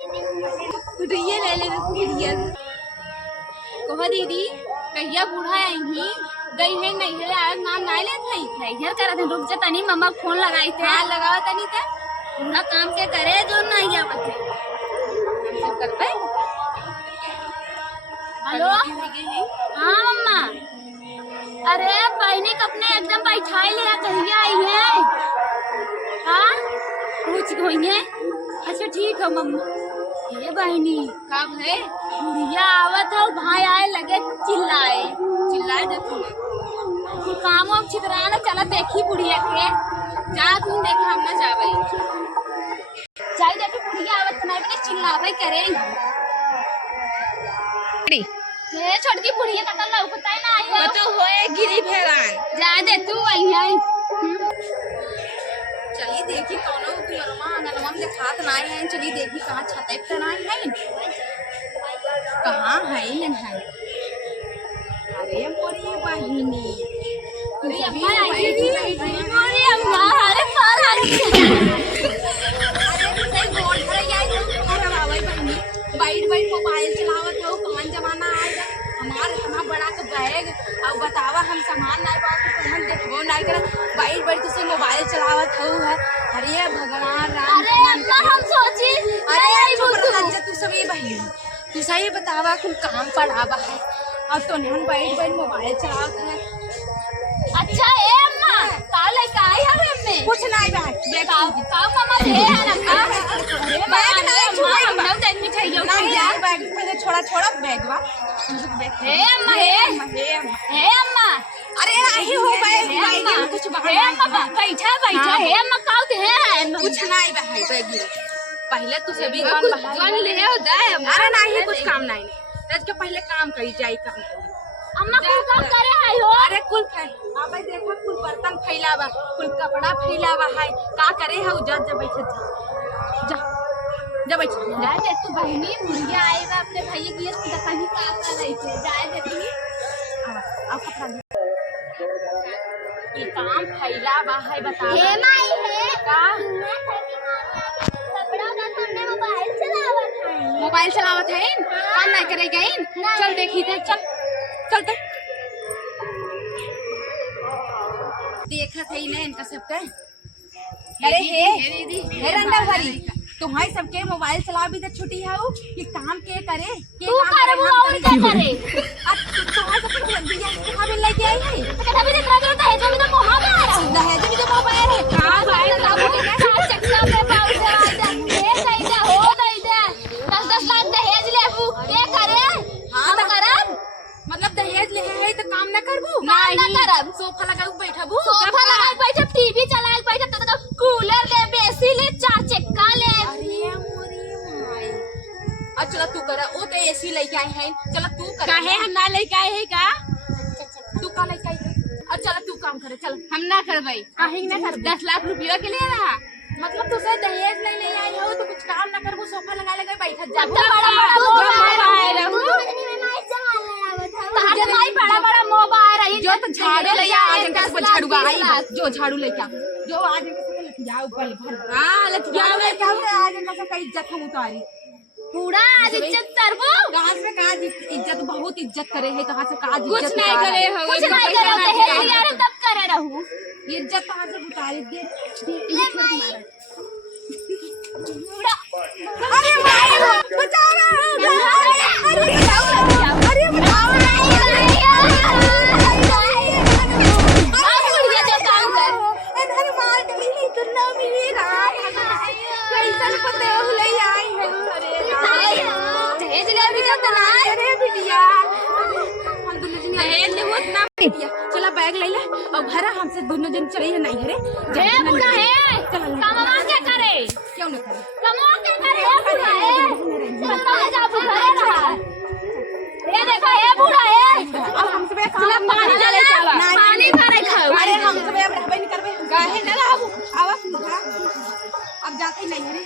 ये ले ले कहा दीदी कहिया बूढ़ा आई गई है नहीं है आज नाम नहीं लेत है इधर करा थे रुक जा तनी मम्मा फोन लगाई थे लगावा तनी थे पूरा काम के करे जो नहीं आवत है हम सब करबे। हेलो हाँ मम्मा अरे बहनी अपने एकदम बैठाई लिया कहिया आई है हाँ पूछ गई है अच्छा ठीक है मम्मा। ये बहनी कब है बुढ़िया आवत है भाई आए लगे चिल्लाए चिल्लाए देखो काम वाम छितरा ना चला देखी बुढ़िया के जा तुम देखा हम ना जावे जाई देखी बुढ़िया आवत नहीं बने चिल्लावे करे ये छोटकी बुढ़िया कतल लौकता है ना आई हो तो होए गिरी भेलान जा दे तू आई है चलिए देखी कौनो कुलरमा आंगनवा में दिखात नहीं है चलिए देखी कहाँ छते पे नहीं है कहाँ है लन है अरे मोरी बहिनी अरे अम्मा आई मोरी अम्मा अरे पार आ गई अरे किसे गोड़ धरे जाए तुम और आवे बहिनी बैठ बैठ मोबाइल चलावत हो कौन जमाना आएगा हमार इतना बड़ा का बैग अब बतावा हम सामान नहीं बात तो हम देखबो नहीं कर बैठ बैठ तुसे मोबाइल चलावत हो है अरे भगवान राम अरे अम्मा हम सोची अरे बोल तू सब ये बहनी तू सही बतावा कुल काम पड़ावा है अब तो नहन बैठ बैठ मोबाइल चलावत है अच्छा ए अम्मा काल का आई हम में कुछ नहीं बहन का मामा दे है ना का अरे बैग नहीं छुआ हम ना देन मिठाई यो नहीं यार बैग पहले छोड़ा छोड़ा बैगवा हे अम्मा हे अम्मा अरे नहीं हो बैग कुछ बाहर हे अम्मा बैठा बैठा हे अम्मा काऊ दे है कुछ नहीं बहन बैग पहले तू से भी गन ले हो दे अरे नहीं कुछ काम नहीं रज के पहले काम करी जाई काम अम्मा कुल काम करे है हो अरे कुल अब देखा कुल बर्तन फैलावा कुल कपड़ा फैलावा है का करे है जा जा बैठ जा जा बैठ जा दे तू बहनी मुर्गिया आई बा अपने भाई की तो कहीं का कर रही थे जाए देती अब कपड़ा ये काम फैलावा है बता हे माई है का कपड़ा का सामने मोबाइल चलावत है काम नहीं करे गई चल देखी थे चल चल तो देखा थे इन्हें इनका सबका अरे हे रंडा भरी तुम्हारे सबके मोबाइल चला भी तो छुट्टी है वो कि काम के करे के काम करे तुम्हारे सबके दिया कहां भी लेके आई है कथा भी देख रहा है तो भी तो मोह में आ रहा दहेज भी तो मोह में है का भाई का चक्का में पाउच आ जा ए सही जा हो गई दे 10-10 लाख दहेज लेबू के करे हां तो करब मतलब दहेज ले है तो काम ना करबू ना करब सोफा लगाऊ बैठबू सोफा लगाई बैठब टीवी चलाए बैठब तो कूलर ले बेसी ले 4 चक्का ले अरे मोरी माई अच्छा तू कर ओ तो एसी लेके आई है चल तू कर काहे हम ना लेके आए है का तू का लेके आई है अच्छा तू काम करे चल हम ना करबै काहे ना कर 10 लाख रुपया के लिए रहा मतलब तू से दहेज ले आई हो तो कुछ काम ना करबू सोफा लगा लगा बैठ जा बड़ा बड़ा मोबाइल रही जो तो झाड़ू ले आ आज के झाड़ू आई जो झाड़ू लेके जो आज के जाओ ऊपर भर हां लट जाओ लेके आज के कई इज्जत हम उतारी पूरा आज इज्जत करबो गांव में का इज्जत बहुत इज्जत करे है कहां से का इज्जत कुछ नहीं करे हो कुछ नहीं करे है यार तब करे रहू इज्जत कहां से उतारी दे अरे भाई बचा रहा अरे बचाओ चला बैग ले ले और भरा हमसे दोनों जन चले नहीं हरे बुढ़ा है कमावा क्या करे क्यों न करे कमावा क्या करे बुढ़ा है बताओ जा बुढ़ा है ये देखो ये बुढ़ा है अब हमसे बे काम पानी ले चला पानी भरे खाओ अरे हमसे बे रहबे नहीं करबे काहे न रहबू आवा अब जाते नहीं हरे